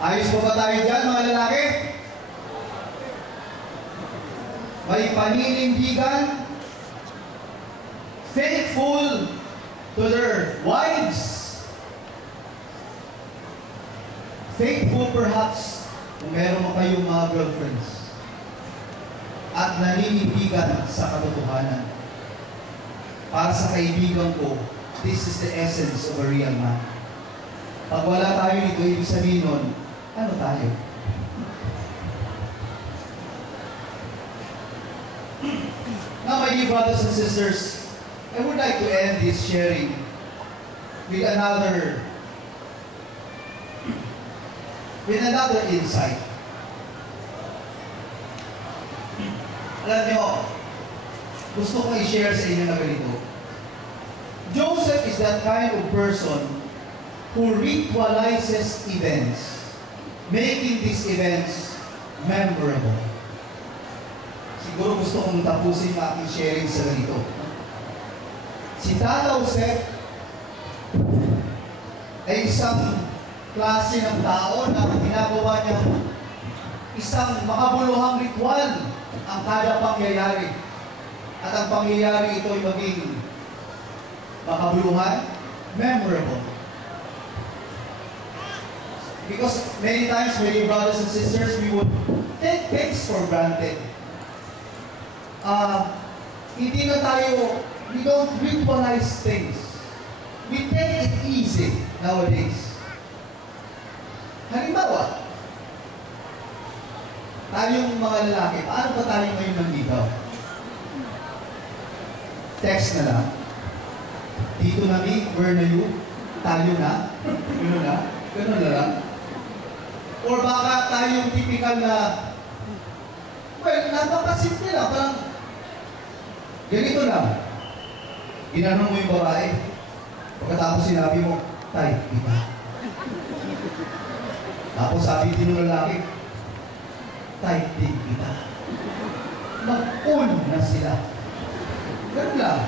Ayos pa ba tayo dyan, mga lalaki? May paninindigan, faithful to their wives, faithful perhaps kung meron mo kayong mga girlfriends, at naninindigan sa katotohanan. Para sa kaibigan ko, this is the essence of a real man. Pag wala tayo nito, ibig sabihin nun, ano tayo? Now, my dear brothers and sisters, I would like to end this sharing with another insight. Alam niyo, gusto ko i-share sa inyo na ganito. Joseph is that kind of person who ritualizes events, making these events memorable. Siguro gusto kong tapusin ang aking sharing sa ganito. Si Tata Joseph ay isang klase ng tao na ginagawa niya isang makabuluhang ritual ang kada pangyayari. At ang pangyayari ito ay maging makabuluhan, memorable. Because many times, many brothers and sisters, we would take things for granted. Hindi na tayo, we don't ritualize things. We take it easy nowadays. Halimbawa, tayong mga lalaki, paano ba tayo ngayon nanligaw? Text na lang. Dito na me, where na you? Tayo na? Gano'n na? Gano'n na lang? Or baka tayong typical na, well, napakasimple lang, parang ganito lang. Ginanong mo yung babae, pagkatapos sinabi mo, tay, kita. Tapos sabi din ng lalaki, tay, din kita. Mag-on na sila. Ganun lang.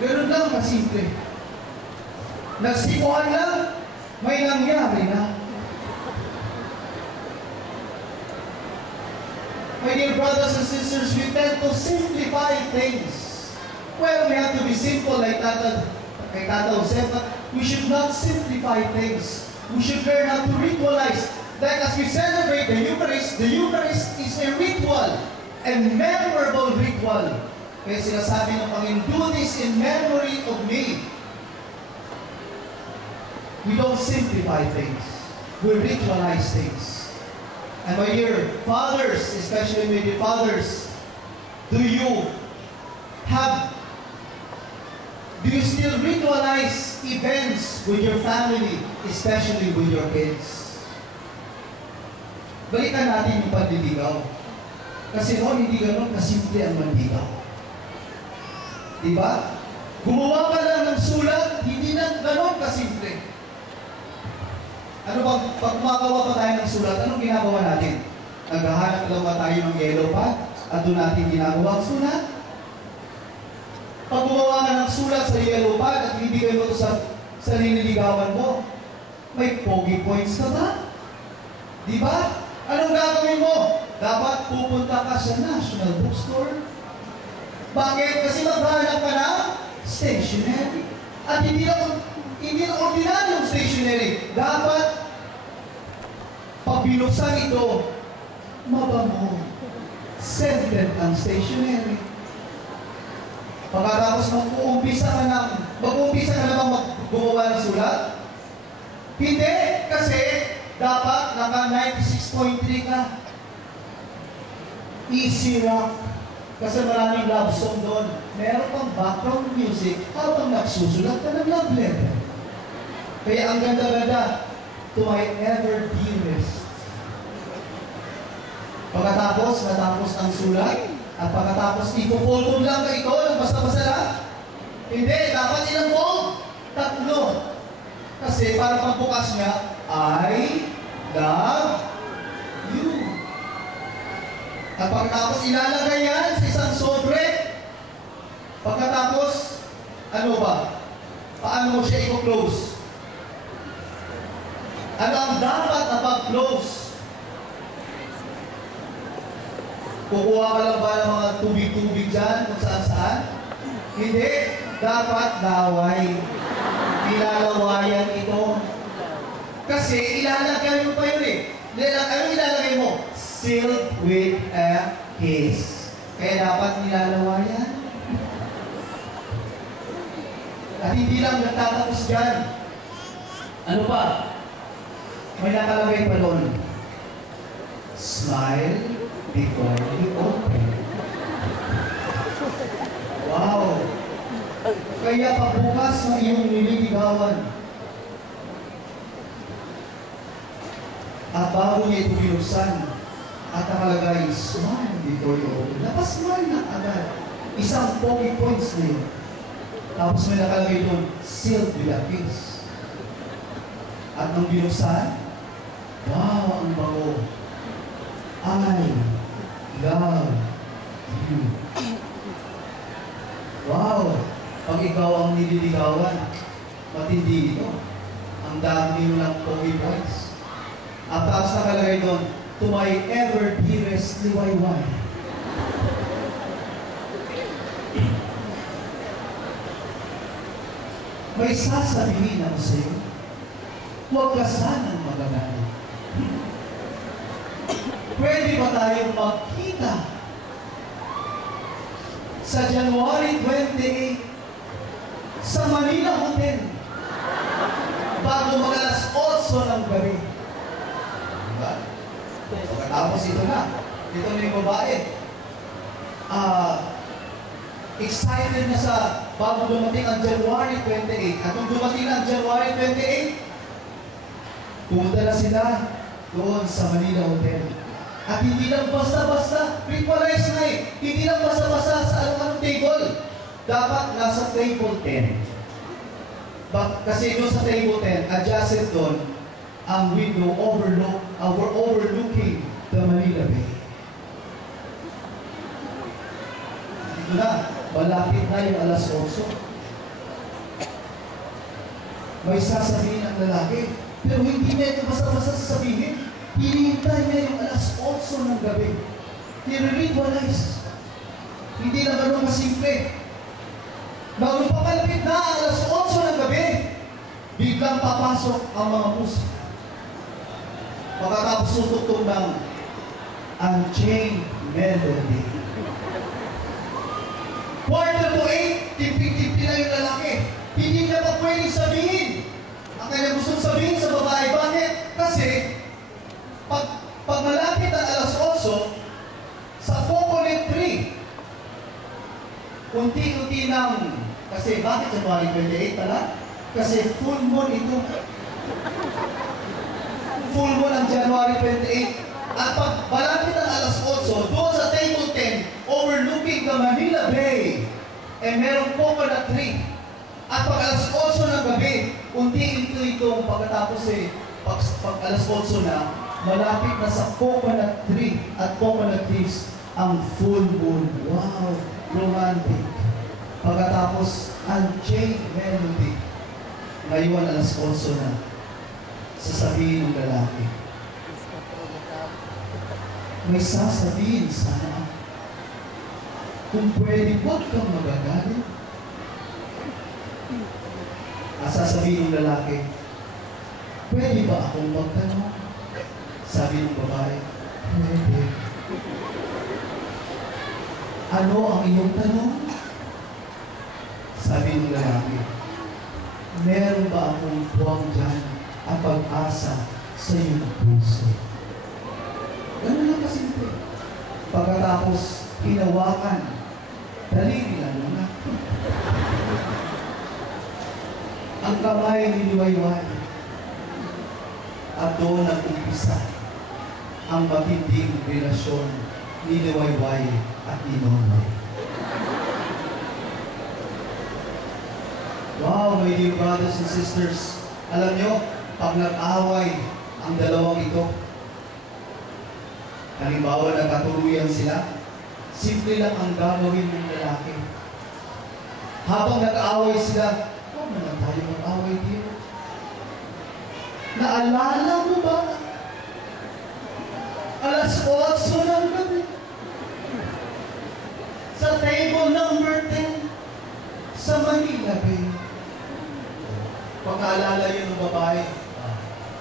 Ganun lang kasimple. Nagsikuhan lang, may nangyari na. My dear brothers and sisters, we tend to simplify things. Well, we have to be simple like Tata Joseph, but we should not simplify things. We should learn how to ritualize. Like as we celebrate the Eucharist is a ritual, a memorable ritual. Kaya sinasabi ng Panginoon, do this in memory of me. We don't simplify things. We ritualize things. And my dear fathers, especially my dear fathers, do you still ritualize events with your family, especially with your kids? Balikan natin yung panliligaw. Kasi noon, hindi ganun kasimple ang manligaw. Diba? Gumawa ka lang ng sulat, hindi na ganun kasimple. Ano bang, pag gumagawa pa tayo ng sulat, anong ginagawa natin? Naghahanap lang ba tayo ng yellow pad at doon natin ginagawa ang sulat? Pag gumawa ka ng sulat sa yellow pad at ibigay mo ito sa nililigawan mo, may pogi points ka ba? Di ba? Anong gagawin mo? Dapat pupunta ka sa National Bookstore. Bakit? Kasi maghahanap ka ng stationery. At hindi na ordinaryong stationery. Dapat pag binuksan ito, mabango. Scented ang stationery. Pagkatapos mag-uumpisa ka na bang gumawa ng sulat? Hindi, kasi dapat naka 96.3 ka. Easy rock. Kasi maraming love song doon. Meron kang background music habang nagsusulat ka ng love letter. Kaya ang ganda-ganda, to my ever dearest. Natapos ang sulat, at pagkatapos ipo-fold lang ka ito, ng basta-basta lang. Hindi, dapat ilang fold? 3. Kasi para pagbukas niya, I love you. At pagkatapos ilalagay yan sa isang sobre, pagkatapos, ano ba? Paano mo siya i-close? Ano ang dapat na close. Kukuha ka lang ba ng mga tubig-tubig dyan kung saan-saan? Hindi. Dapat laway. Ilalawayan ito. Kasi ilalagay mo pa yun eh. Ano ilalagay mo? Sealed with a kiss. Kaya dapat nilalawayan. At hindi lang nagtatapos dyan. Ano pa? May nakalagay pa doon. Smile before you open. Wow! Kaya pagbukas ng iyong nililigawan. At bago niya ito binuksan, at nakalagay, smile before you open. Napasmile na agad. Isang pogi points na yun. Tapos may nakalagay doon, sealed with a kiss. At nung binuksan, wow, ang bango. I love you. Wow! Pag ikaw ang nililigawan, matindi ito. Ang dami mo ng pogi points. At tapos nakalagay doon, to my ever dearest liwayway. May sasabihin ako sa iyo, huwag ka sanang magagalit. Pwede ba tayong magkita sa January 28 sa Manila Hotel bago mag-alas 8 ng gabi? Diba? Pagkatapos ito na. Ito na yung babae. Excited na sa bago dumating ang January 28. At nung dumating ang January 28, pumunta na sila doon sa Manila Hotel. At hindi lang basta-basta, ritualize na eh. Hindi lang basta-basta sa anong table. Dapat nasa table 10. Kasi doon sa table 10, adjacent doon, ang window overlooking the Manila Bay. Dito na, malapit na yung alas 8. May sasabihin ang lalaki, pero hindi niya ito basta-basta sasabihin. Hinihintay niya yung alas 8 ng gabi. Nire-ritualize. Hindi na gano'n kasimple. Bago papalapit na ang alas 8 ng gabi, biglang papasok ang mga musik. Pagkatapos tutugtog ng Unchained Melody. 7:45, timping-timping na yung lalaki. Hindi niya pa pwedeng sabihin. Ang kanya gustong sabihin sa babae, bakit? Kasi, pag malapit ang alas 8, sa Coconut Tree, unti-unti ng, kasi bakit January 28 pala? Kasi full moon ito. Full moon ang January 28. At pag malapit ang alas 8, doon sa table 10, overlooking the Manila Bay, merong coconut tree. At pag alas 8 ng gabi, unti-unti itong pagkatapos pag alas 8 na, malapit na sa coconut tree at coconut leaves ang full moon. Wow! Romantic. Pagkatapos, Unchained Melody. Ngayon, alas 8 na. Sasabihin ng lalaki. May sasabihin sana. Kung pwede, huwag kang magagalit. Sasabihin ng lalaki, pwede ba akong magtanong? Sabi ng babae, pwede. Ano ang iyong tanong? Sabi ng lalaki, meron ba akong buwang dyan ang pag-asa sa iyong puso? Ganun lang kasimple. Pagkatapos, hinawakan, daliri lang na. Ang kamay ni Liwayway. At doon nag-umpisa ang matinding relasyon ni Liwayway at ni Nonoy. Wow, my dear brothers and sisters, alam nyo, pag nag-away ang dalawang ito, halimbawa nagkatuluyan sila, simple lang ang gagawin ng lalaki. Habang nag-away sila, huwag na lang tayo mag-away dito. Naalala mo ba alas 8 ng gabi. Sa table number 10 sa Manila Bay. Pagkaalala yun ng babae,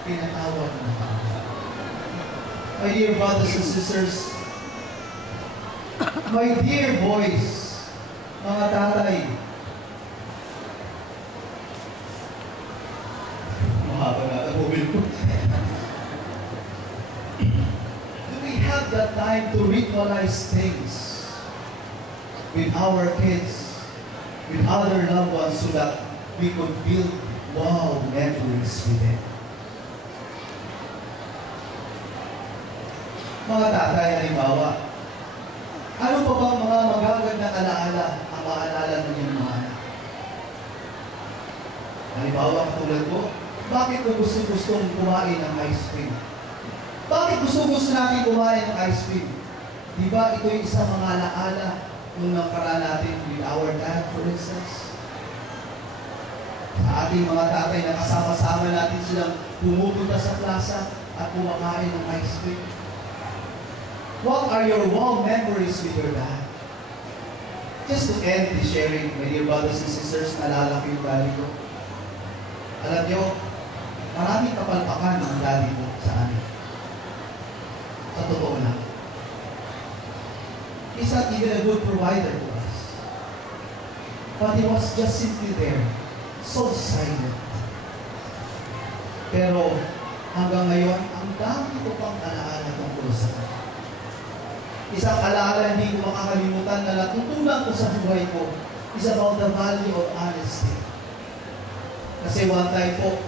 pinatawad na ako. My dear brothers and sisters, my dear boys, mga tatay, mahaba na ang mobile ko. Do we have the time to ritualize things with our kids, with other loved ones, so that we could build wow memories with them? Mga tatay, halimbawa, ano pa bang mga magagandang alaala ang maalala ng inyong mga anak? Halimbawa, katulad ko, bakit ko gusto-gustong kumain ng ice cream? Bakit gusto-gusto natin kumain ng ice cream? Di ba ito yung isang mga alaala nung nakaraan natin with our dad, for instance? Sa ating mga tatay na kasama-sama natin silang pumupunta sa plaza at kumakain ng ice cream. What are your wow memories with your dad? Just to end this sharing, my dear brothers and sisters, naalala ko yung daddy ko. Alam niyo, maraming kapalpakan ang daddy ko sa amin. Sa totoo lang. He's not even a good provider to us. But he was just simply there, so silent. Pero hanggang ngayon, ang dami ko pang alaala tungkol sa kanya. Isang alaala hindi ko makakalimutan na natutunan ko sa buhay ko is about the value of honesty. Kasi one time po,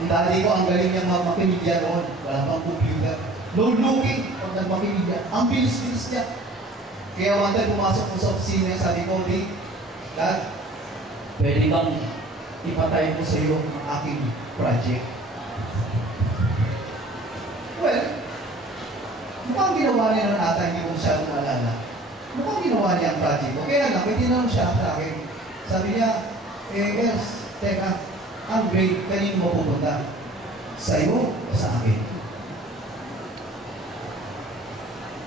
ang daddy ko, ang galing niyang makimigyan noon. Wala pang computer. No looking, pag nagmakimigyan. Ang bilis-bilis niya. Kaya one time pumasok ko sa opisina, sabi ko, Dad, pwede bang ipatay ko sa iyo ang aking project? Well, mukhang ginawa niya ng ata, hindi ko siya maalala. Mukhang ginawa niya ang project ko. Kaya lang, may tinanong siya sa akin. Sabi niya, yes, teka, ang grade, kanino mo pupunta? Sa iyo o sa akin?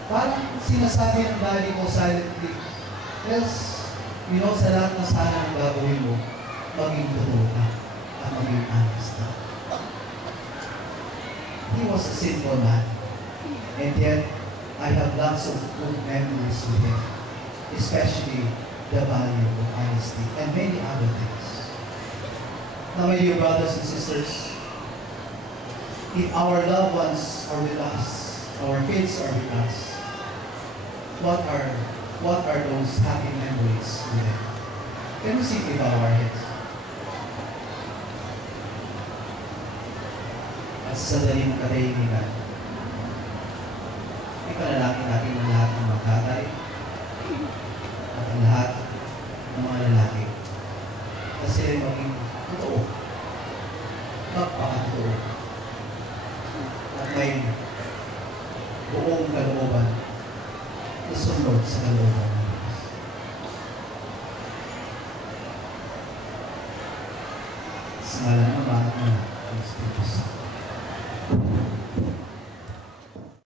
Parang sinasabi ng daddy ko silently, yes, you know, sa lahat na sana ang gagawin mo, maging totoo ka at maging honest ka. He was a simple man. And yet, I have lots of good memories with him, especially the value of honesty and many other things. Now, my dear brothers and sisters, if our loved ones are with us, our kids are with us, what are those happy memories with them? Can we simply bow our heads? At sa sandali ng katahimikan, ipanalangin natin ang lahat ng mga tatay at ang lahat ng mga lalaki na sila maging totoo, magpakatotoo at may buong kalooban na sunod sa kalooban